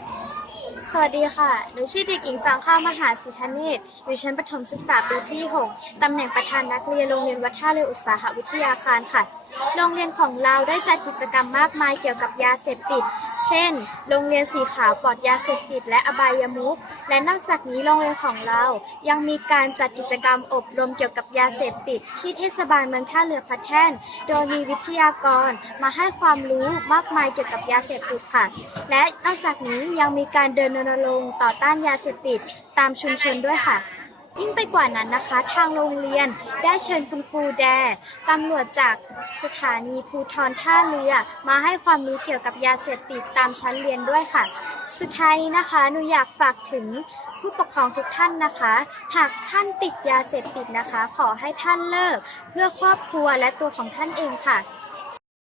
Oh! สวัสดีค่ะ หนูชื่อเด็กหญิงฟางข้าวมหาสิทธเนตอยู่ชั้นประถมศึกษาปีที่ 6 ตำแหน่งประธานนักเรียนโรงเรียนวัดท่าเรืออุตสาหวิทยาคารค่ะ โรงเรียนของเราได้จัดกิจกรรมมากมายเกี่ยวกับยาเสพติด เช่น โรงเรียนสีขาวปลอดยาเสพติดและอบายมุขและนอกจากนี้โรงเรียนของเรา ยังมีการจัดกิจกรรมอบรมเกี่ยวกับยาเสพติด ที่เทศบาลเมืองท่าเรือพัทแท่น โดยมีวิทยากรมาให้ความรู้มากมายเกี่ยวกับยาเสพติดค่ะ และนอกจากนี้ยังมีการเดินนรณรงค์ต่อต้านยาเสพติดตามชุมชนด้วยค่ะ ยิ่งไปกว่านั้นนะคะ ทางโรงเรียนได้เชิญคุณครูแดตำรวจจากสถานีภูทรท่าเรือ มาให้ความรู้เกี่ยวกับยาเสพติดตามชั้นเรียนด้วยค่ะ สุดท้ายนี้นะคะหนูอยากฝากถึงผู้ปกครองทุกท่านนะคะ หากท่านติดยาเสพติดนะคะ ขอให้ท่านเลิก เพื่อครอบครัวและตัวของท่านเองค่ะ